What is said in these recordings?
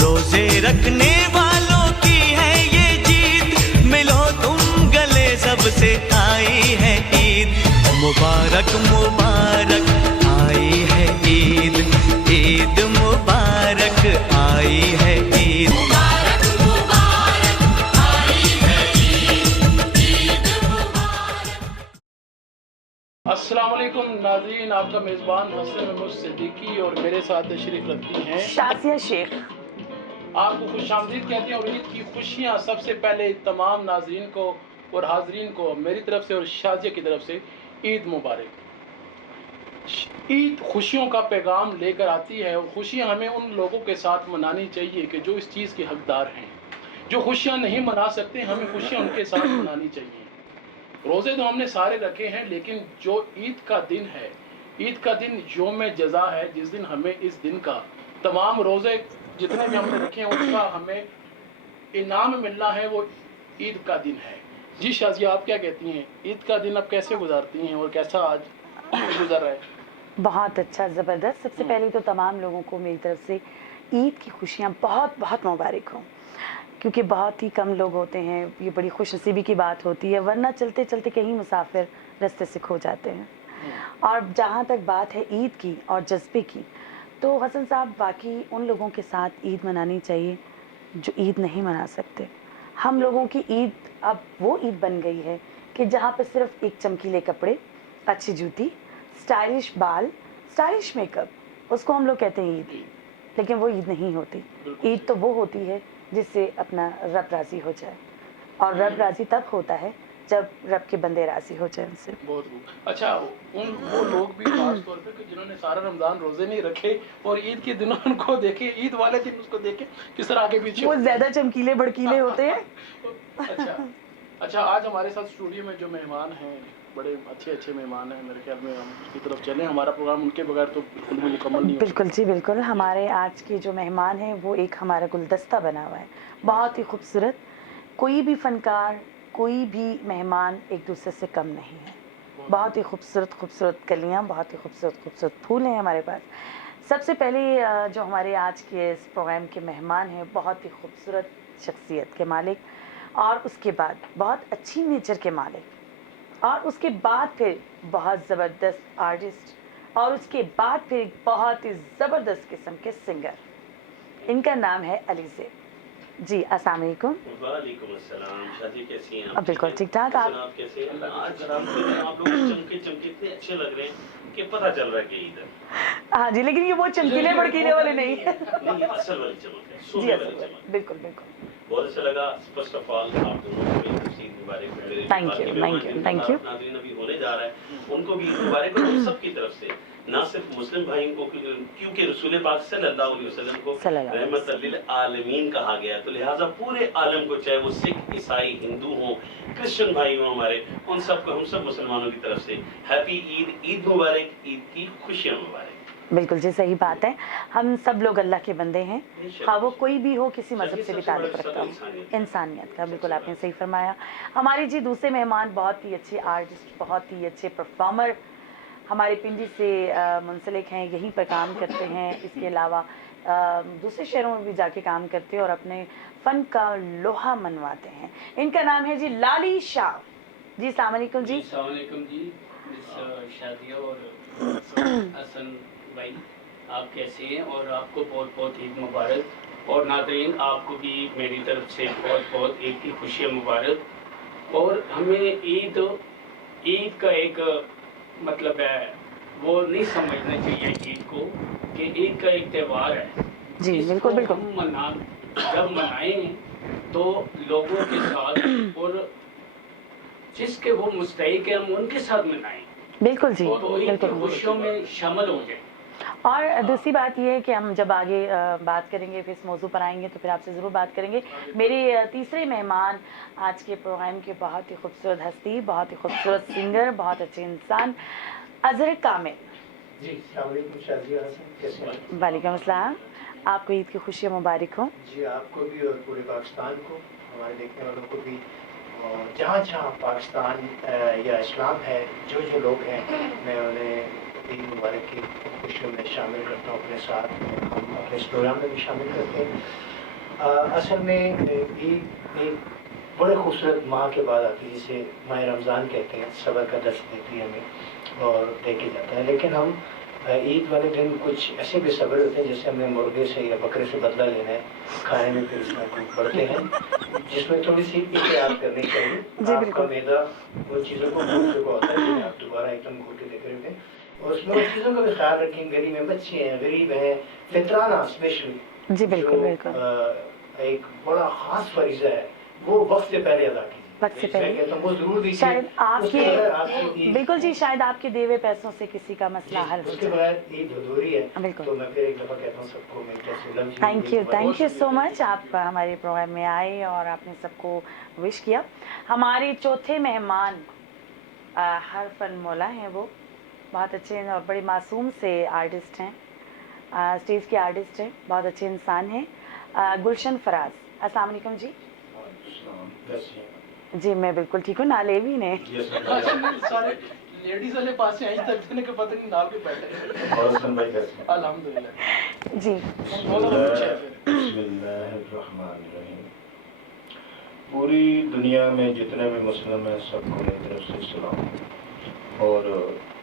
روزے رکھنے والوں کی ہے یہ جیت، ملو تم گلے سب سے آئی ہے عید، مبارک مبارک آئی ہے عید، عید مبارک آئی ہے عید، مبارک مبارک آئی ہے عید، عید مبارک۔ السلام علیکم ناظرین، آپ کا میزبان حسن محمود صدیقی اور میرے ساتھ تشریف رکھتی ہیں شازیہ شیخ۔ آپ کو خوش آمدید کہتے ہیں اور عید کی خوشیاں سب سے پہلے تمام ناظرین کو اور حاضرین کو میری طرف سے اور شازیہ کی طرف سے عید مبارک۔ عید خوشیوں کا پیغام لے کر آتی ہے اور خوشیاں ہمیں ان لوگوں کے ساتھ منانی چاہیے کہ جو اس چیز کے حقدار ہیں، جو خوشیاں نہیں منا سکتے ہمیں خوشیاں ان کے ساتھ منانی چاہیے۔ روزے تو ہم نے سارے رکھے ہیں، لیکن جو عید کا دن ہے، عید کا دن یوم جزا ہے، جس دن ہمیں اس دن کا تمام روزے جتنے بھی ہم نے رکھے ہیں اس کا ہمیں انعام ملنا ہے، وہ عید کا دن ہے۔ جی شازیہ، آپ کیا کہتی ہیں؟ عید کا دن آپ کیسے گزارتی ہیں اور کیسا آج گزر رہا ہے؟ بہت اچھا، زبردست۔ سب سے پہلے تو تمام لوگوں کو میری طرف سے عید کی خوشیاں بہت بہت مبارک ہوں، کیونکہ بہت ہی کم لوگ ہوتے ہیں، یہ بڑی خوش نصیبی کی بات ہوتی ہے، ورنہ چلتے چلتے کہیں مسافر رستے سے کھو جاتے ہیں۔ اور جہاں تک بات ہے عید کی اور جذبے کی، تو حسن صاحب واقعی ان لوگوں کے ساتھ عید منانی چاہیے جو عید نہیں منا سکتے۔ ہم لوگوں کی عید اب وہ عید بن گئی ہے کہ جہاں پہ صرف ایک چمکیلے کپڑے، اچھی جوتی، اسٹائلش بال، اسٹائلش میک اپ، اس کو ہم لوگ کہتے ہیں عید، لیکن وہ عید نہیں ہوتی۔ عید تو وہ ہوتی ہے جس سے اپنا رب راضی ہو جائے، اور رب راضی تب ہوتا ہے جب رب کے بندے راضی ہو جائیں ان سے۔ بہت خوب۔ اچھا، وہ لوگ بھی خاص طور پہ کہ جنہوں نے سارا رمضان روزے نہیں رکھے اور عید کے دنوں ان کو دیکھے، عید والے دن اس کو دیکھے کس طرح آگے پیچھے وہ زیادہ چمکیلے بھڑکیلے ہوتے ہیں۔ اچھا آج ہمارے ساتھ اسٹوڈیو میں جو مہمان ہیں، بڑے اچھے مہمان ہیں، میرے خیال میں ہم اس کی طرف چلیں، ہمارا پروگرام ان کے بغیر تو بالکل بھی مکمل نہیں ہو بالکل جی بالکل۔ ہمارے آج کے جو مہمان ہیں وہ ایک ہمارا گلدستہ بنا ہوا ہے، بہت ہی خوبصورت۔ کوئی بھی فنکار، کوئی بھی مہمان ایک دوسرے سے کم نہیں ہے۔ بہت ہی خوبصورت کلیاں، بہت ہی خوبصورت پھول ہیں ہمارے پاس۔ سب سے پہلے جو ہمارے آج کے اس پروگرام کے مہمان ہیں، بہت ہی خوبصورت شخصیت کے مالک، اور اس کے بعد بہت اچھی نیچر کے مالک، اور اس کے بعد پھر بہت زبردست آرٹسٹ، اور اس کے بعد پھر ایک بہت ہی زبردست قسم کے سنگر۔ ان کا نام ہے علی زیب جی۔ السلام علیکم۔ وعلیکم السلام۔ شادی کیسی ہیں آپ؟ بالکل ٹھیک ٹھاک۔ آپ کیسے ہیں؟ آج آپ لوگ چمکے اتنے اچھے لگ رہے ہیں کہ پتہ چل رہا ہے کہ عید ہے۔ ہاں جی، لیکن یہ وہ چمکیلے بڑکیلے والے نہیں ہیں۔ نہیں، اصل والی چمک ہے، جی سونے اصل والی میں، چمک۔ بالکل بالکل۔ بہت اچھا لگا۔ فرسٹ آف آل آپ دونوں کو عید مبارک۔ میرے Thank you, thank you, thank you۔ ناظرین ابھی ہونے جا رہا ہے، ان کو بھی عید مبارک، اور ہم سب کی طرف سے، نہ صرف مسلم بھائیوں کو، کیونکہ رسول پاک صلی اللہ علیہ وسلم کو رحمت للعالمین کہا گیا، تو لہٰذا پورے عالم کو، چاہے وہ سکھ، عیسائی، ہندو ہوں، کرسچن بھائی ہوں ہمارے، ان سب کو، ہم سب مسلمانوں کی طرف سے ہیپی عید، عید مبارک، عید کی خوشیاں مبارک۔ بالکل جی، صحیح بات ہے۔ ہم سب لوگ اللہ کے بندے ہیں، خواہ وہ کوئی بھی ہو، کسی مذہب سے بھی تعلق رکھتا ہو، انسانیت کا۔ بالکل آپ نے صحیح فرمایا۔ ہمارے جی دوسرے مہمان بہت ہی اچھے آرٹسٹ، بہت ہی اچھے پرفارمر، ہمارے پنڈی سے منسلک ہیں، یہیں پر کام کرتے ہیں، اس کے علاوہ دوسرے شہروں میں بھی جا کے کام کرتے ہیں اور اپنے فن کا لوہا منواتے ہیں۔ ان کا نام ہے جی لالی شاہ جی۔ السلام علیکم جی۔ السلام علیکم جی، شادیہ اور حسن بھائی، آپ کیسے ہیں؟ اور آپ کو بہت بہت عید مبارک، اور ناظرین آپ کو بھی میری طرف سے بہت بہت عید کی خوشیاں مبارک۔ اور ہمیں عید کا ایک مطلب ہے، وہ نہیں سمجھنا چاہیے عید کو کہ عید کا ایک تہوار ہے جی جس بالکل کو بالکل۔ ہم جب منائیں تو لوگوں کے ساتھ، اور جس کے وہ مستحق ہیں ہم ان کے ساتھ منائیں، بالکل جی تو عید کی بالکل۔ خوشیوں میں شامل ہو جائیں۔ اور دوسری بات یہ ہے کہ ہم جب آگے بات کریں گے، پھر اس موضوع پر آئیں گے تو پھر آپ سے ضرور بات کریں گے۔ میرے تیسرے مہمان آج کے پروگرام کے بہت ہی خوبصورت ہستی، بہت ہی خوبصورت سنگر، بہت اچھے انسان، اظہر کامل جی۔ السلام علیکم شازیہ حسن، کیسے ہیں؟ وعلیکم السلام۔ آپ کو عید کی خوشیاں مبارک ہوں۔ جی آپ کو بھی اور پورے پاکستان کو، ہمارے دیکھنے والوں کو بھی، اور جہاں جہاں پاکستان یا اسلام ہے، جو لوگ ہیں، میں انہیں عید مبارک کی خوشیوں میں شامل کرتا ہوں اپنے ساتھ۔ ہم अपने इस प्रोग्राम में भी शामिल करते हैं। असल में ईद एक बड़े खूबसूरत माह के बाद आती है, जिसे माह रमज़ान कहते हैं, सब्र का दर्स देती है हमें और देके जाता है। लेकिन हम ईद वाले दिन कुछ ऐसे भी सब्र होते हैं, जैसे हमें मुर्गे से या बकरे से बदला लेना है, खाने में फिर इसमें कुछ पड़ते हैं जिसमें थोड़ी सी एहतियात करनी चाहिए। आपका मैदा उन चीज़ों को भूल चुका होता है जिन्हें आप दोबारा एकदम घोटे देख रहे थे, और उसमें उन चीज़ों का भी ख्याल रखें। गरीब में बच्चे हैं, गरीब हैं, फितराना स्पेशली जी बिल्कुल बिल्कुल एक बड़ा ख़ास फरीज़ा है, वो वक्त से पहले अदा कीजिए। वक्त से पहले तो वो जरूर दीजिए। शायद उसके बगैर आपकी आपके ईद- बिल्कुल जी, शायद आपके देवे पैसों से किसी का मसला हल हो उसके जाए। बगैर ईद अधूरी है। बिल्कुल। तो मैं फिर एक दफ़ा कहता हूँ सबको मिलकर सुलम जी थैंक यू सो मच, आप हमारे प्रोग्राम में आए और आपने सबको विश किया। हमारे चौथे मेहमान हरफन मौला हैं, वो बहुत अच्छे हैं और बड़े मासूम से आर्टिस्ट हैं, स्टेज के आर्टिस्ट हैं, बहुत अच्छे इंसान हैं। गुलशन फराज, अस्सलाम वालेकुम जी। जी मैं बिल्कुल ठीक हूँ, नाले भी ने सारे लेडीज वाले पास से आई तक देने के पता नहीं नाल के बैठे। और हसन भाई कैसे हैं? अल्हम्दुलिल्लाह जी। बिस्मिल्लाहिर्रहमानिर्रहीम। पूरी दुनिया में जितने भी मुस्लिम हैं सबको मेरी तरफ से सलाम और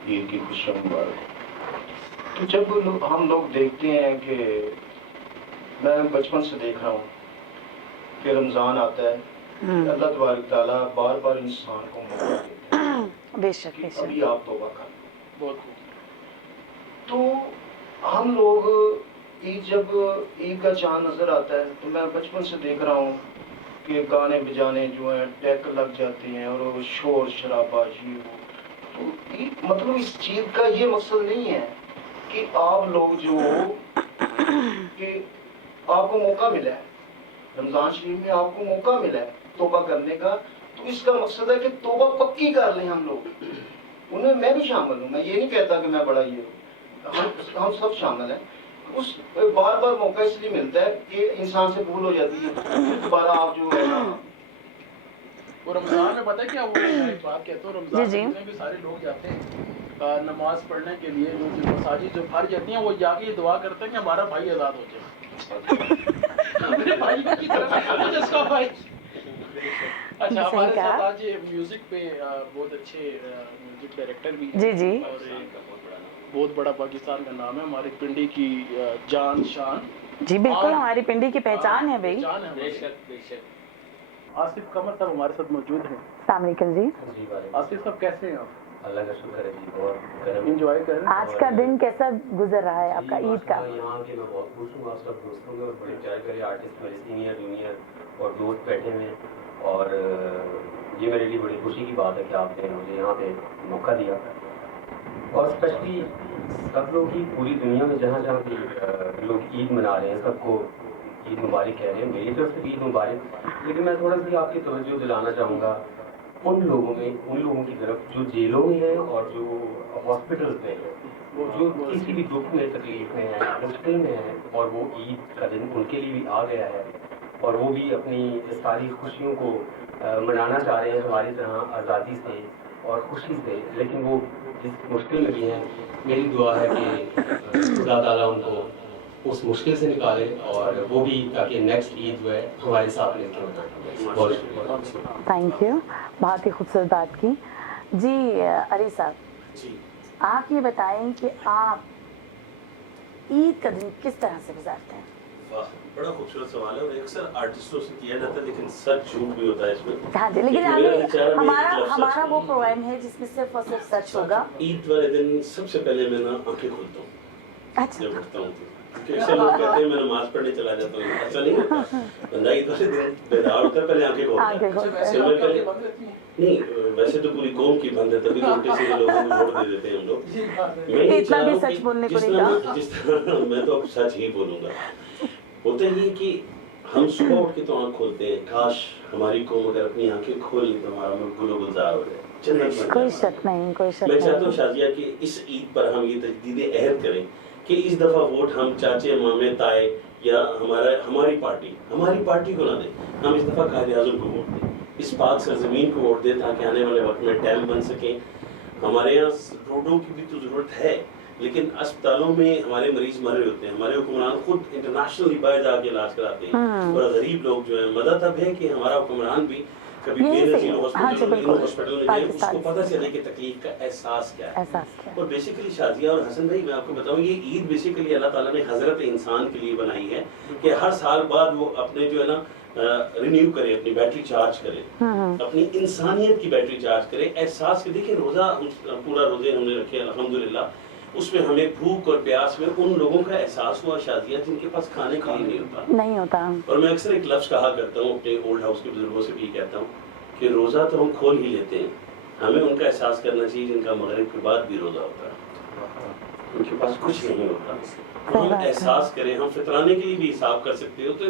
ईद की खुशियाँ मुबारक। तो जब हम लोग देखते हैं कि मैं बचपन से देख रहा हूँ कि रमज़ान आता है, अल्लाह तबारक ताला बार बार इंसान को मौका देते हैं बेशक कि बेशक अभी आप तौबा कर। बहुत खूब। तो हम लोग जब ईद का चांद नज़र आता है तो मैं बचपन से देख रहा हूँ कि गाने बजाने जो हैं डेक लग जाते हैं और वो शोर शराबा ये वो। तो मतलब इस चीज़ का ये मकसद नहीं है कि आप लोग जो कि आपको मौका मिला है, रमज़ान शरीफ में आपको मौका मिला है तौबा करने का, तो इसका मकसद है कि तौबा पक्की कर लें हम लोग। उनमें मैं भी शामिल हूँ, मैं ये नहीं कहता कि मैं बड़ा ये हूँ, हम सब शामिल हैं। उस बार बार मौका इसलिए मिलता है कि इंसान से भूल हो जाती है, दोबारा आप जो है ना वो रमजान में पता है क्या हुआ है, मैं एक बात कहता हूँ, रमजान जी, जी। में भी सारे लोग जाते हैं नमाज पढ़ने के लिए, जो मसाजिद जो भर जाती हैं, वो जाके ये दुआ करते हैं कि हमारा भाई आज़ाद हो जाए। मेरे भाई की तरफ जिसका भाई। अच्छा, सही हमारे कहा। साथ आज ये म्यूजिक पे बहुत अच्छे म्यूजिक डायरेक्टर भी हैं। जी, जी। और एक बहुत बड़ा पाकिस्तान का नाम है, हमारे पिंडी की जान शान। जी बिल्कुल, और- हमारी पिंडी की पहचान है भाई। पहचान है हमारी। बेशक बेशक। आसिफ कमर साहब हमारे साथ मौजूद हैं। अस्सलाम वालेकुम जी। जी वाले आसिफ साहब कैसे हैं आप? अल्लाह का शुक्र है जी, और करम एंजॉय कर रहे हैं? आज का दिन कैसा गुजर रहा है आपका ईद का? यहाँ के मैं बहुत खुश हूँ, आप सब दोस्तों के और बड़े प्यारे प्यारे आर्टिस्ट मेरे सीनियर जूनियर और दोस्त बैठे हुए हैं, और ये मेरे लिए बड़ी खुशी की बात है कि आपने मुझे यहाँ पे मौका दिया। और स्पेशली सब लोग ही पूरी दुनिया में जहाँ जहाँ भी लोग ईद मना रहे हैं, सबको ईद मुबारक कह रहे हैं, मेरी तरफ से भी ईद मुबारक। लेकिन मैं थोड़ा सा आपकी तवज्जो दिलाना चाहूँगा उन लोगों की तरफ जो जेलों में हैं और जो हॉस्पिटल्स में हैं, जो किसी भी दुख में तकलीफ में है, मुश्किल में है, और वो ईद का दिन उनके लिए भी आ गया है और वो भी अपनी सारी खुशियों को मनाना चाह रहे हैं हमारी तरह आज़ादी से और खुशी से, लेकिन वो जिस मुश्किल में भी हैं, मेरी दुआ है कि खुदा ताला उनको उस मुश्किल से निकाले और वो भी ताकि नेक्स्ट ईद जो है हमारे साथ मिलकर मनाएं। बहुत शुक्रिया। थैंक यू, बहुत ही खूबसूरत बात की। जी अली साहब, जी आप ये बताएं कि आप ईद का दिन किस तरह से गुजारते हैं? वाह, बड़ा खूबसूरत सवाल है और अक्सर आर्टिस्टों से किया जाता है, लेकिन सच झूठ भी होता है इसमें। हाँ जी, लेकिन मेरा हमें विचार में हमारा एक लफ्ज़ हमारा सच वो है। प्रोग्राम है जिसमें सिर्फ और सिर्फ सच होगा। ईद वाले दिन सबसे पहले मैं ना आंखें खोलता हूँ अच्छा, जब उठता हूँ, क्योंकि अक्सर लोग कहते हैं मैं नमाज पढ़ने चला जाता हूँ, ऐसा नहीं होता। बंदा ईद वाले दिन बेदार होता है, पहले आंखें खोलता है। आगे खोलते वैसे हैं। मैं पहले बंद रहती हैं। नहीं, वैसे तो पूरी कौम की बंद है, तभी तो उल्टे सीधे लोगों को वोट दे देते हैं हम लोग। जी, हाँ, हाँ। मैं ये इतना चाह भी रहा हूँ सच कि बोलने को जिस नहीं तरह- कहा। जिस तरह मैं तो अब सच ही बोलूंगा। होता ही है कि हम सुबह उठ के तो आँख खोलते हैं, काश हमारी कौम अगर अपनी आंखें खोल ली तो हमारा मुल्क गुलो गुलजार हो जाए, जन्नत बन जाए। कोई शक नहीं, कोई शक मैं चाहता हूँ नहीं। शाजिया कि इस ईद पर हम ये तजदीद अहद करें कि इस दफ़ा वोट हम चाचे मामे ताए या हमारी पार्टी को ना दें, हम इस दफ़ा कायद-ए-आज़म को वोट दें, इस पाक सरजमीन को वोट दें, ताकि आने वाले वक्त में डैम बन सकें। हमारे यहाँ रोडों की भी तो ज़रूरत है, لیکن اسپتالوں میں ہمارے مریض مر رہے ہوتے ہیں، ہمارے حکمران خود انٹرنیشنلی باہر جا کے علاج کراتے ہیں، اور غریب لوگ جو ہیں، مزہ تب ہے کہ ہمارا حکمران بھی کبھی بے نظیر ہاسپٹل میں جائے، اس کو پتہ چلے کہ تکلیف کا احساس کیا ہے. اور بیسیکلی شازیہ اور حسن بھائی میں آپ کو بتاؤں یہ عید بیسیکلی اللہ تعالیٰ نے حضرت انسان کے لیے بنائی ہے کہ ہر سال بعد وہ اپنے جو ہے نا رینیو کرے، اپنی بیٹری چارج کرے، اپنی انسانیت کی بیٹری چارج کرے. احساس کے دیکھیں روزہ پورا روزے ہم نے رکھے الحمدللہ، اس میں ہمیں بھوک اور پیاس میں ان لوگوں کا احساس ہوا شازیہ جن کے پاس کھانے کے لیے نہیں ہوتا. اور میں اکثر ایک لفظ کہا کرتا ہوں اپنے اولڈ ہاؤس کے بزرگوں سے بھی کہتا ہوں کہ روزہ تو ہم کھول ہی لیتے ہیں، ہمیں ان کا احساس کرنا چاہیے جن کا مغرب کے بعد بھی روزہ ہوتا ہے، ان کے پاس کچھ نہیں ہوتا. ہم احساس کریں، ہم فطرانے کے لیے بھی حساب کر سکتے ہو. تو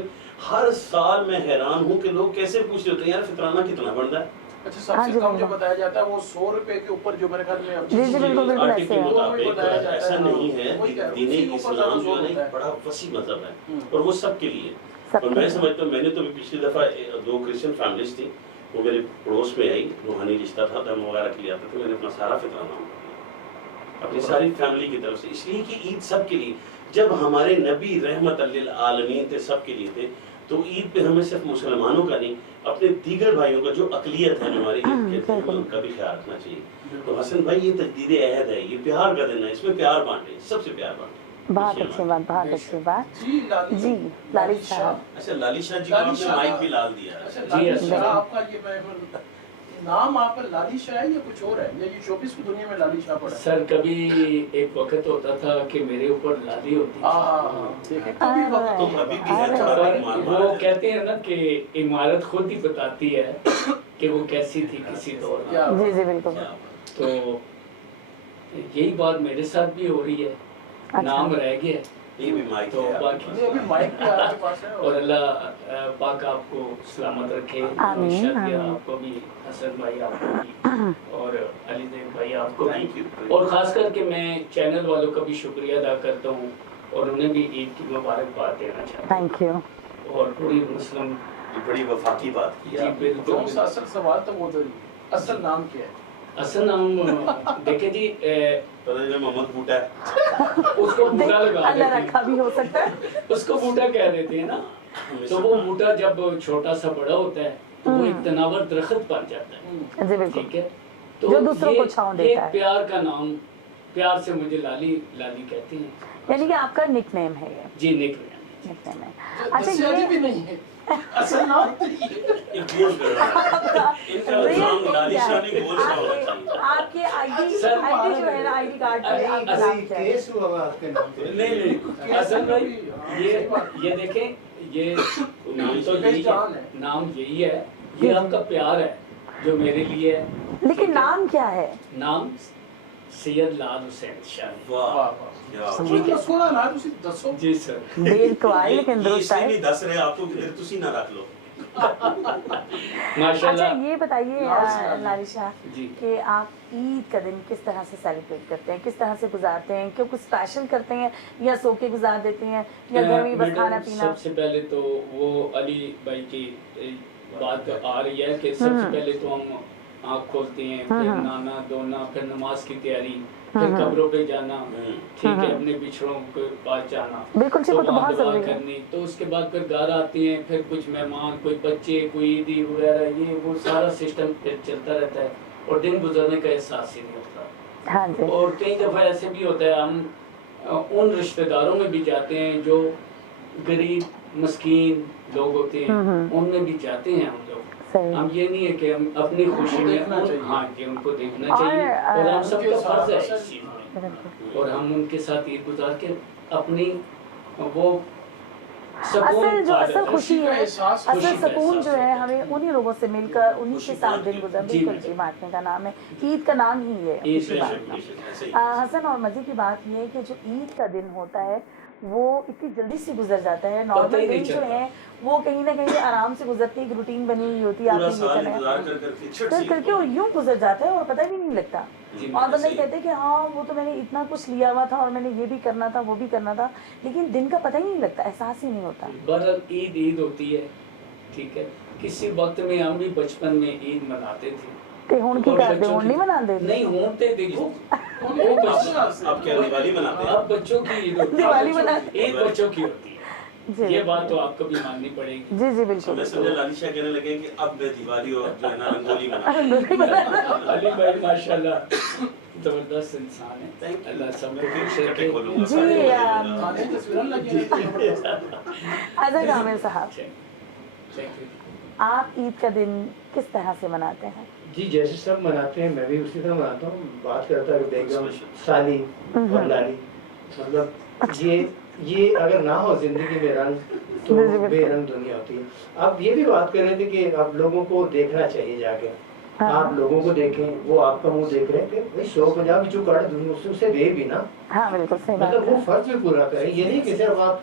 ہر سال میں حیران ہوں کہ لوگ کیسے پوچھتے ہوتے ہیں یار فطرانہ کتنا بنتا ہے. اچھا سب سے کم جو بتایا جاتا ہے وہ 100 روپے کے اوپر جو میرے خیال میں آرٹی کے مطابق ایسا نہیں ہے. دین اسلام جو ہے نا بڑا وسیع مذہب ہے اور وہ سب کے لیے. اور میں سمجھتا ہوں، میں نے تو پچھلی دفعہ 2 کرسچن فیملیز تھی، وہ میرے پڑوس میں آئی، روحانی رشتہ تھا، دم وغیرہ کے لیے آتا تھا، میں نے اپنا سارا فطرانہ اپنی ساری فیملی کی طرف سے، اس لیے کہ عید سب کے لیے. جب ہمارے نبی رحمت للعالمین تھے، سب کے لیے تھے، تو عید پہ ہمیں صرف مسلمانوں کا نہیں اپنے دیگر بھائیوں کا جو اقلیت ہے ہماری عید کہتے ہیں ان کا بھی خیال رکھنا چاہیے. تو حسن بھائی یہ تجدید عہد ہے، یہ پیار کا دن ہے، اس میں پیار بانٹیں، سب سے پیار بانٹیں. بہت اچھی بات، بہت اچھی بات. جی لالی صاحب. اچھا لالی شاہ جی کو آپ نے مائک بھی لال دیا ہے. اچھا لالی شاہ آپ کا یہ نام آپ کا لالی شاہ ہے یا کچھ اور ہے، یا یہ شوبز کی دنیا میں لالی شاہ پڑا ہے؟ سر کبھی ایک وقت ہوتا تھا کہ میرے اوپر لالی ہوتی تھی. وہ کہتے ہیں نا کہ عمارت خود ہی بتاتی ہے کہ وہ کیسی تھی کسی دور میں. جی جی بالکل. تو یہی بات میرے ساتھ بھی ہو رہی ہے، نام رہ گیا یہ بھی مائک تو ہے. باقی اور اللہ پاک آپ کو سلامت رکھے، شادیہ آپ کو بھی، حسن بھائی آپ کو بھی، اور علی زین بھائی آپ کو بھی. اور خاص کر کے میں چینل والوں کا بھی شکریہ ادا کرتا ہوں اور انہیں بھی عید کی مبارکباد دینا چاہتا ہوں. Thank you. اور پوری مسلم بڑی وفاقی بات کی. جی بالکل. اصل سوال تو وہ ضروری، اصل نام کیا ہے؟ اصل نام دیکھیں جی محمد بوٹا ہے، اس کو بوٹا لگا اللہ دیتے رکھا بھی ہو سکتا ہے، اس کو بوٹا کہہ دیتے ہیں نا. تو وہ بوٹا جب چھوٹا سا بڑا ہوتا ہے تو وہ ایک تناور درخت بن جاتا ہے. جی بالکل. ٹھیک ہے، تو جو دوسروں کو چھاؤں دیتا ہے. پیار کا نام، پیار سے مجھے لالی لالی کہتے ہیں. یعنی کہ آپ کا نک نیم ہے یہ؟ جی نک نیم ہے. اچھا یہ بھی نہیں ہے اصل نام آپ کے آئی ڈی جو ہے نا، آئی ڈی کارڈ پہ آپ کا نام کیا ہے؟ کیس ہوا آپ کے نام پہ؟ نہیں حسن بھائی یہ دیکھیں، یہ نام تو یہی ہے، نام یہی ہے، یہ آپ کا پیار ہے جو میرے لیے ہے. لیکن نام کیا ہے؟ نام سید لال حسین شاہ. سونا نا تسی دسو. جی سر. دیر تو آئی لیکن درست آئے. نہیں دس رہے آپ کو، پھر تسی نہ رکھ لو. ماشاءاللہ. اچھا یہ بتائیے لالی شاہ جی کہ آپ عید کا دن کس طرح سے سیلیبریٹ کرتے ہیں، کس طرح سے گزارتے ہیں؟ کیوں کچھ اسپیشل کرتے ہیں یا سو کے گزار دیتے ہیں یا گھر میں بس کھانا پینا؟ سب سے پہلے تو وہ علی بھائی کی بات آ رہی ہے کہ سب سے پہلے تو ہم آنکھ کھولتے ہیں، پھر نانا دھونا، پھر نماز کی تیاری، پھر قبروں پہ جانا، ٹھیک ہے، اپنے بچھڑوں کے پاس جانا، بالکل تو تو وہاں بہت دعا ضروری ہے. کرنی. تو اس کے بعد پھر گھر آتے ہیں، پھر کچھ مہمان، کوئی بچے، کوئی عیدی وغیرہ، یہ وہ سارا سسٹم پھر چلتا رہتا ہے اور دن گزرنے کا احساس ہی نہیں ہوتا. ہاں جی. اور کئی دفعہ ایسے بھی ہوتا ہے ہم ان رشتہ داروں میں بھی جاتے ہیں جو غریب مسکین لوگ ہوتے ہیں، ان میں بھی جاتے ہیں ہم لوگ. ہم یہ نہیں ہے کہ ہم اپنی خوشی میں ہاں کہ ان کو دیکھنا چاہیے اور ہم سب کا فرض ہے اس چیز میں، اور ہم ان کے ساتھ عید گزار کے اپنی وہ اصل جو اصل خوشی ہے، اصل سکون جو ہے ہمیں انہی لوگوں سے مل کر انہی کے ساتھ دن گزار. بالکل جی، بانٹنے کا نام ہے، عید کا نام ہی ہے خوشی بانٹنا. حسن اور مزے کی بات یہ ہے کہ جو عید کا دن ہوتا ہے وہ اتنی جلدی سے گزر جاتا ہے. نارمل دن جو ہے وہ کہیں نہ کہیں آرام سے گزرتے، ایک روٹین بنی ہوئی ہوتی ہے، آپ نے یہ کر کے اور یوں گزر جاتا ہے اور پتہ بھی نہیں لگتا. اور بندہ کہتے ہیں کہ ہاں وہ تو میں نے اتنا کچھ لیا ہوا تھا اور میں نے یہ بھی کرنا تھا وہ بھی کرنا تھا، لیکن دن کا پتہ ہی نہیں لگتا، احساس ہی نہیں ہوتا. بہرحال عید ہوتی ہے، ٹھیک ہے. کسی وقت میں ہم بھی بچپن میں عید مناتے تھے ਤੇ ਹੁਣ ਕੀ ਕਰਦੇ ਹੁਣ नहीं मनाते नहीं होते देखो वो बच्चों अब क्या दिवाली मनाते हैं? अब बच्चों की ईद होती है दिवाली मनाते ईद बच्चों की होती जी। है ये बात तो आपको भी माननी पड़ेगी जी जी तो बिल्कुल मैं समझा लालिशा कहने लगे कि अब मैं दिवाली और जो है ना रंगोली मना अली भाई माशाल्लाह जबरदस्त इंसान है Thank you. अल्लाह सब मैं को फिर इकट्ठे खोलूंगा जी, खाने की तस्वीरें लगी हैं। आजा कामिल साहब थैंक यू आप ईद का दिन किस तरह से मनाते हैं? जी जैसे सब मनाते हैं मैं भी उसी तरह मनाता हूँ। बात करता है बेगम साली और लाली, मतलब ये अगर ना हो जिंदगी में रंग तो जी, जी, बिल्कुल। बेरंग दुनिया होती है। अब ये भी बात कर रहे थे कि अब लोगों को देखना चाहिए जाके, हाँ। आप लोगों को देखें, वो आपका मुंह देख रहे हैं कि भाई 150 की जो काट उसे दे भी ना, हाँ बिल्कुल सही बात मतलब वो है। फर्ज भी पूरा करें। ये नहीं कि सिर्फ आप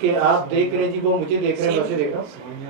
कि आप देख रहे जी वो मुझे देख रहे हैं वैसे देखना।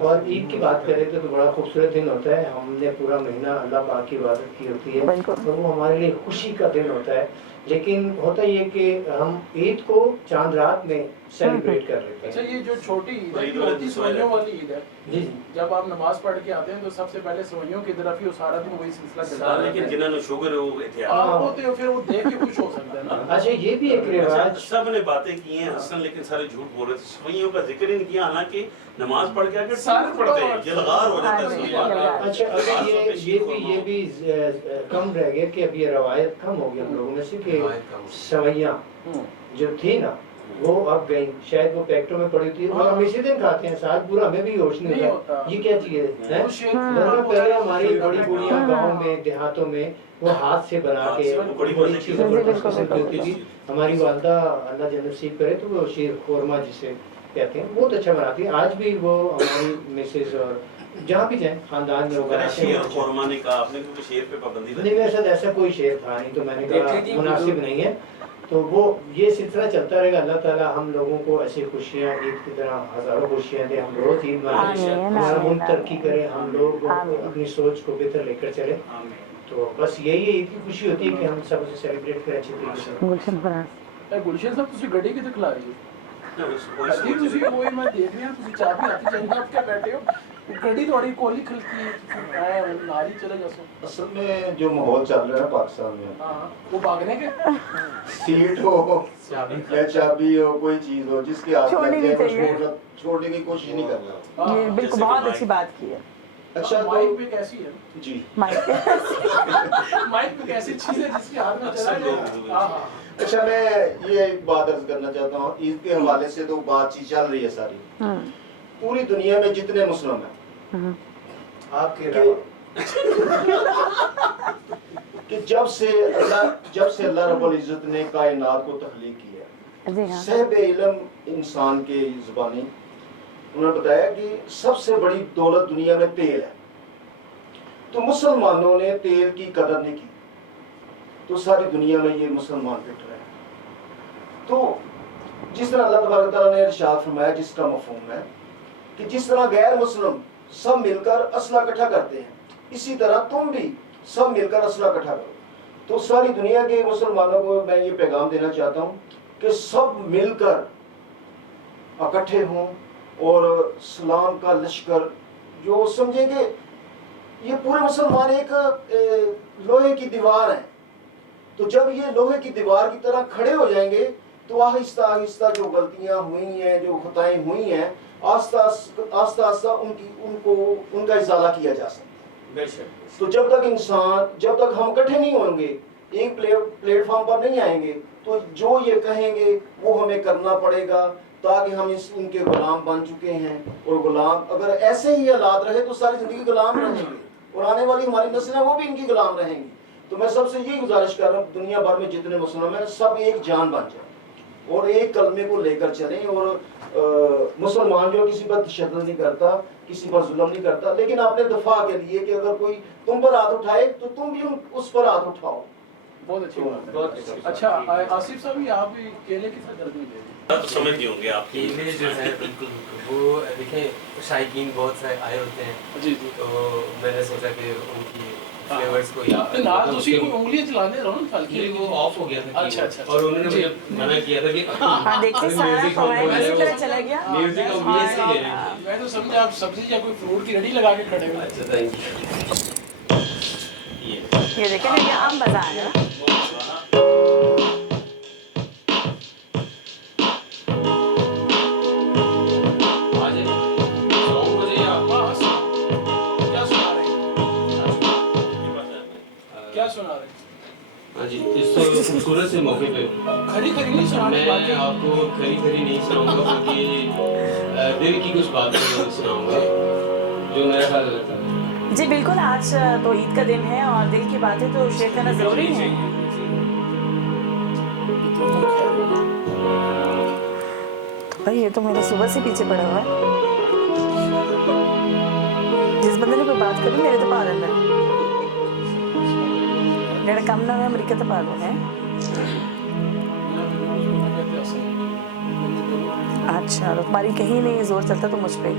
और ईद की बात करें तो बड़ा खूबसूरत दिन होता है। हमने पूरा महीना अल्लाह पाक की इबादत की होती है बिल्कुल। तो वो हमारे लिए खुशी का दिन होता है। लेकिन होता ये कि हम ईद को चांद रात में सेलिब्रेट कर लेते अच्छा हैं। ये जो छोटी ईद है ईद ये वाली होती सवाल है। सवैयों वाली ईद है। जी जी जब आप नमाज पढ़ के आते हैं तो सबसे पहले सवैयों की तरफ ही वो सारा दिन वही सिलसिला चलता लेकिन रहता है। जिन्होंने शुगर हो गए थे आप होते हो फिर वो देख के खुश हो सकते हैं ना। अच्छा ये भी एक रिवाज सब ने बातें की हैं हसन, लेकिन सारे झूठ बोल रहे थे। सवैयों का जिक्र ही नहीं किया, हालांकि नमाज पढ़ के आकर सारे पढ़ते हैं, जलगार हो जाता है हाँ, सवैयों का। जलगार। अच्छा अगर ये भी कम रह गया कि अब ये रवायत कम हो गई हम लोगों में से कि सवैयाँ जो थी ना वो अब गई, शायद वो पैकेटों में पड़ी थी और हम इसी दिन खाते हैं। साल पूरा हमें भी होश नहीं नहीं होता होता। ये क्या चीज है। वो शेख मतलब पहले हमारी बड़ी बुढ़ियाँ गाँव में देहातों में वो हाथ से बना के वो बड़ी बड़ी मजे की चीज़ों जी, पर बिल्कुल, किस्म की होती बिल्कुल। थी। हमारी वालदा अल्लाह जन्नत नसीब करे तो वो शीर खोरमा जिसे कहते हैं बहुत अच्छा बनाती है। आज भी वो हमारी मिसेज और जहाँ भी जाए खानदान में वो मैंने बनाते शेर हैं। खोरमा ने कहा आपने, क्योंकि शेर पे पाबंदी नहीं मेरे साथ ऐसा कोई शेर था नहीं तो मैंने कहा देखिए जी, मुनासिब नहीं है। तो वो ये सिलसिला चलता रहेगा। अल्लाह ताला हम लोगों को ऐसी खुशियाँ ईद की तरह हजारों खुशियाँ दे, हम रोज ईद मनाएं, आमीन, हमारा आमीन, मुल्क तरक्की आमीन। करे, हम लोग आमीन। अपनी सोच को बेहतर लेकर चले। तो बस यही ईद की खुशी होती है कि हम सब उसे सेलिब्रेट करें अच्छी तरीके से। गुलशन फराज गुलशन साहब ਤੁਸੀਂ ਗੱਡੀ ਕਿਤੇ ਖਲਾ ਰਹੀ ਹੋ कोई ਗੱਡੀ सोच ਤੁਸੀਂ नहीं। ਉਹ ਮੈਂ ਦੇਖ ਰਿਹਾ ਤੁਸੀਂ ਚਾਹ ਵੀ ਆਤੀ ਚਾਹੀਦੀ ਆਪ क्या बैठे हो ਗੱਡੀ ਤੁਹਾਡੀ ਕੋਲੀ ਖਲਕੀ ਹੈ ਨਾਰੀ चले जासो असल में जो माहौल चल रहा है पाकिस्तान में, हाँ वो भागने के सीट हो या चाबी हो, कोई चीज हो जिसके हाथ छोड़नी लग जाए नहीं वो छोड़ने की कोशिश नहीं करना। हाँ, ये हाँ। बिल्कुल जैसे बहुत कि अच्छी बात की है। अच्छा माइक तो पे कैसी है जी माइक पे माइक पे कैसी चीज है जिसके हाथ में चला अक्सर लोग जाए हाँ हाँ अच्छा मैं ये एक बात अर्ज करना चाहता हूँ। ईद के हवाले से तो बातचीत चल रही है सारी, पूरी दुनिया में जितने मुस्लिम हैं आपके कि अलावा कि जब से अल्लाह रब्बुल इज्जत ने कायनात को तख्लीक किया, जी हाँ सहब इल्म इंसान के जुबानी उन्होंने बताया कि सबसे बड़ी दौलत दुनिया में तेल है। तो मुसलमानों ने तेल की कदर नहीं की तो सारी दुनिया में ये मुसलमान पिट रहे हैं। तो जिस तरह अल्लाह तबारक तआला ने इरशाद फरमाया, जिसका मफहूम है कि जिस तरह गैर मुस्लिम सब मिलकर असला इकट्ठा करते हैं, इसी तरह तुम भी सब मिलकर असला इकट्ठा करो। तो सारी दुनिया के मुसलमानों को मैं ये पैगाम देना चाहता हूँ कि सब मिलकर इकट्ठे हों और इस्लाम का लश्कर जो समझे कि ये पूरे मुसलमान एक लोहे की दीवार है। तो जब ये लोहे की दीवार की तरह खड़े हो जाएंगे तो आहिस्ता आहिस्ता जो गलतियां हुई हैं, जो खताएं हुई हैं, आस्ता आस्ता उनका इजाला किया जा सकता है। तो जब तक हम इकट्ठे नहीं होंगे, एक प्लेटफॉर्म पर नहीं आएंगे, तो जो ये कहेंगे वो हमें करना पड़ेगा, ताकि हम इनके गुलाम बन चुके हैं। और गुलाम अगर ऐसे ही हालात रहे तो सारी जिंदगी गुलाम रहेंगे और आने वाली हमारी नस्लें वो भी इनकी गुलाम रहेंगी। तो मैं सबसे यही गुजारिश कर रहा हूँ, दुनिया भर में जितने मुसलमान हैं सब एक जान बन जाए और एक कलमे को लेकर चलें। और मुसलमान जो किसी पर तशद्दुद नहीं करता, किसी पर जुल्म नहीं करता, लेकिन अपने दफा के लिए कि अगर कोई तुम पर हाथ उठाए तो तुम भी उस पर हाथ उठाओ। बहुत अच्छी बात है। अच्छा आसिफ साहब ये आप भी केले की तरफ दे तो समझते होंगे आप केले जो है बिल्कुल वो देखें शायकीन बहुत से आए होते हैं जी जी तो मैंने सोचा कि उनकी फ्लेवर्स को याद ना उसी को उंगलियां चलाने रहो ना हल्की ये वो ऑफ हो गया था अच्छा, अच्छा, और उन्होंने जी। मुझे मना किया था कि हाँ देखिए सारा फवाइद इसी तरह चला गया। म्यूजिक हाँ, ऑब्वियस ही ले रहे हाँ, हैं। मैं तो समझा आप सब्जी या कोई फ्रूट की रेडी लगा के खड़े हुए अच्छा थैंक यू। ये देखें ना, ये आम बाजार है ना। क्या सुना रहे? हाँ जी, इस खूबसूरत से मौके पे खरी खरी नहीं सुनाने मैं बातें। आपको खरी खरी नहीं सुनाऊंगा, बल्कि दिल की कुछ बातें सुनाऊंगा जो मेरा ख्याल रहता है। जी बिल्कुल, आज तो ईद का दिन है और दिल की बातें तो शेयर करना ज़रूरी है। भाई ये तो मेरे सुबह से पीछे पड़ा हुआ है। जिस बंदे ने कोई बात करी मेरे तो पा रहा है, मेरा कम ना है अमेरिका तो पा लो है। अच्छा, तो तुम्हारी कहीं नहीं जोर चलता तो मुझ पे।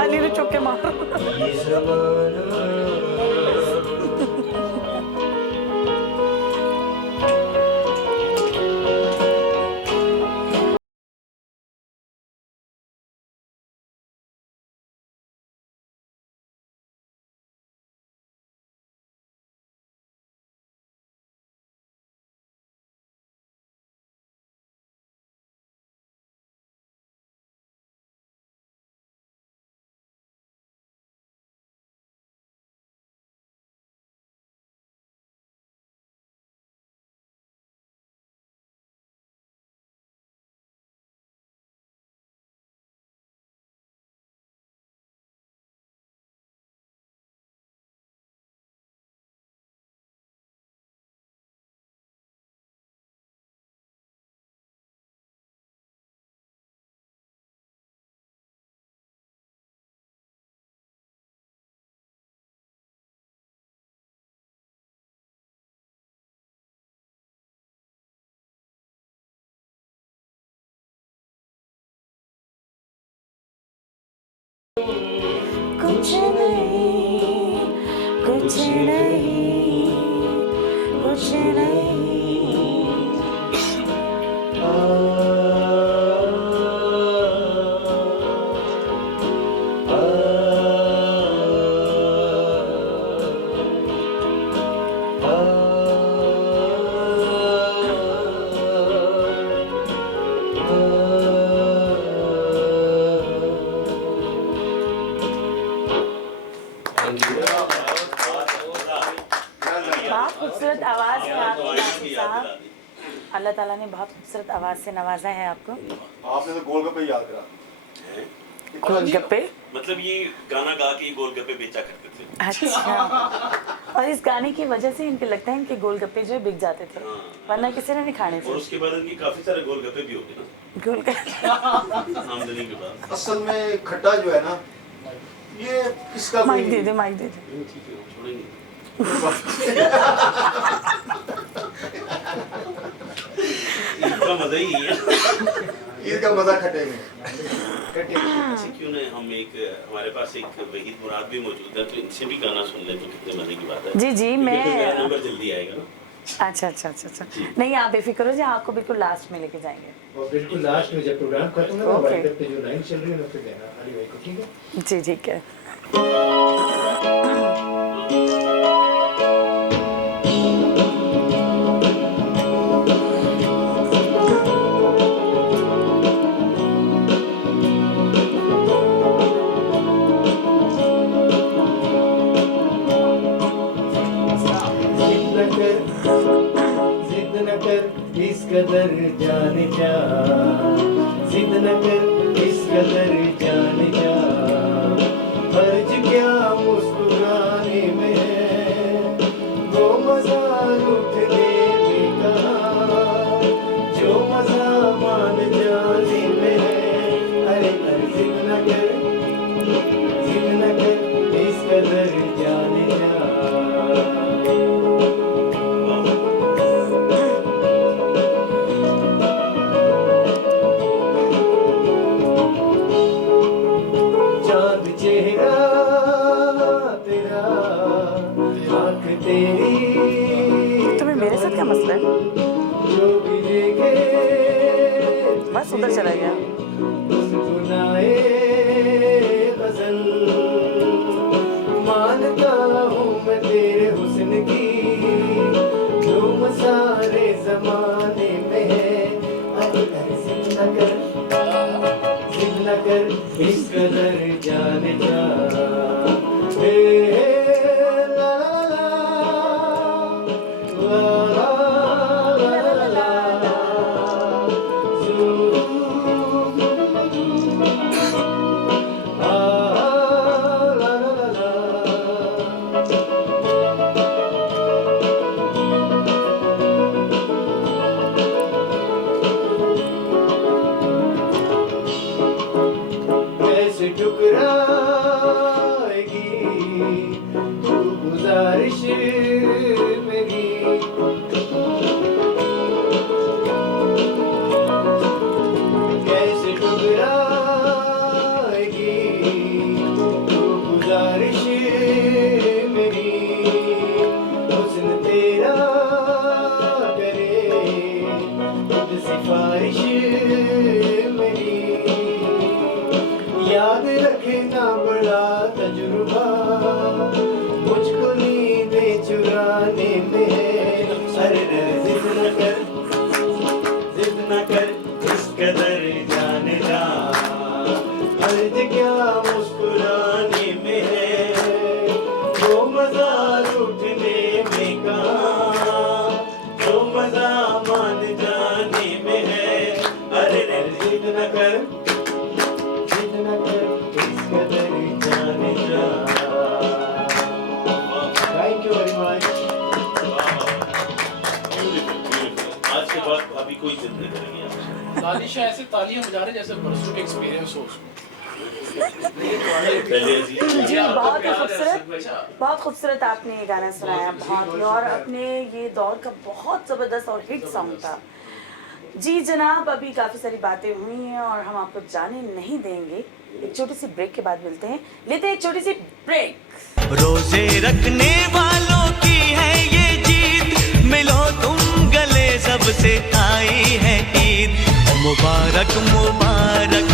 अली ने चौके मारो। कुछ नहीं, कुछ नहीं, कुछ नहीं। बहुत खूबसूरत आवाज़ है आपकी साहब। अल्लाह ताला ने बहुत खूबसूरत आवाज़ से नवाजा है आपको। आपने तो गोलगप्पे याद करा। गोलगप्पे मतलब ये गाना गा के गोलगप्पे बेचा करते थे। अच्छा, और इस गाने की वजह से इनको लगता है इनके गोलगप्पे जो है बिक जाते थे, वरना किसी ने नहीं खाने थे। और उसके बाद इनकी काफी सारे गोलगप्पे भी होते ना गोलगप्पे आमदनी के बाद। असल में खट्टा जो है ना, ये इसका माइक दे दे, माइक दे दे। ठीक है, छोड़ेंगे। इसका मजा ही है। ईद का मजा खट्टे में। ऐसे क्यों ना हम एक हमारे पास एक वहीद मुराद भी मौजूद है, तो इनसे भी गाना सुन ले तो कितने मजे की बात है। जी जी, क्योंकि मैं तो मेरा नंबर जल्दी आएगा ना। अच्छा, नहीं आप बेफिक्र हो जाए, आपको बिल्कुल लास्ट में लेके जाएंगे। और बिल्कुल लास्ट में जब प्रोग्राम खत्म होगा Okay. वाइड पे जो लाइन चल रही है ना फिर देना अली भाई को, ठीक है? जी ठीक है। जिद न कर इस कदर जाने जा, जिद न कर इस कदर जाने जा, फर्ज क्या मुस्कुराने में है, वो मजा लुटने में कहा, जो मजा मान जाने में है। अरे जिद न कर इस कदर जाने जा। चाँद चेहरा तेरा, आँख तेरी, तुम्हें मेरे साथ क्या मसला है? जो भी देखे बस उधर चला गया। सुनाए गजल, मानता हूँ मैं तेरे हुस्न की, धूम सारे जमाने में है। अरे जिद न कर इस कदर जाने जा। हे ला ला ला ला ला ला ला, ला ला ला। कैसे ठुकराएगी तू गुजारिश मेरी, कैसे ठुकराएगी तू गुजारिश मेरी, हुस्न तेरा करे खुद सिफारिश मेरी। याद रखना बड़ा तजुर्बा मुझको नींदें चुराने में है। अरे जिद न कर इस कदर जाने जा, फर्ज क्या मुस्कुराने में है, वो मजा लूटने में कहा, जो मजा मान जाने में है। अरे जिद न कर इस कदर जाने जा। Thank you very much. आज के बाद अभी कोई जिद नहीं करेगी आपसे। दानिश ऐसे तालियां बजा रहे जैसे परसों के एक्सपीरियंस हो उसको। पहले जी बहुत खूबसूरत आपने ये गाना सुनाया, बहुत ही, और अपने ये दौर का बहुत ज़बरदस्त और हिट सॉन्ग था। जी जनाब, अभी काफ़ी सारी बातें हुई हैं और हम आपको जाने नहीं देंगे। एक छोटी सी ब्रेक के बाद मिलते हैं, लेते हैं एक छोटी सी ब्रेक। रोजे रखने वालों की है ये जीत, मिलो तुम गले सबसे आई है ईद। मुबारक मुबारक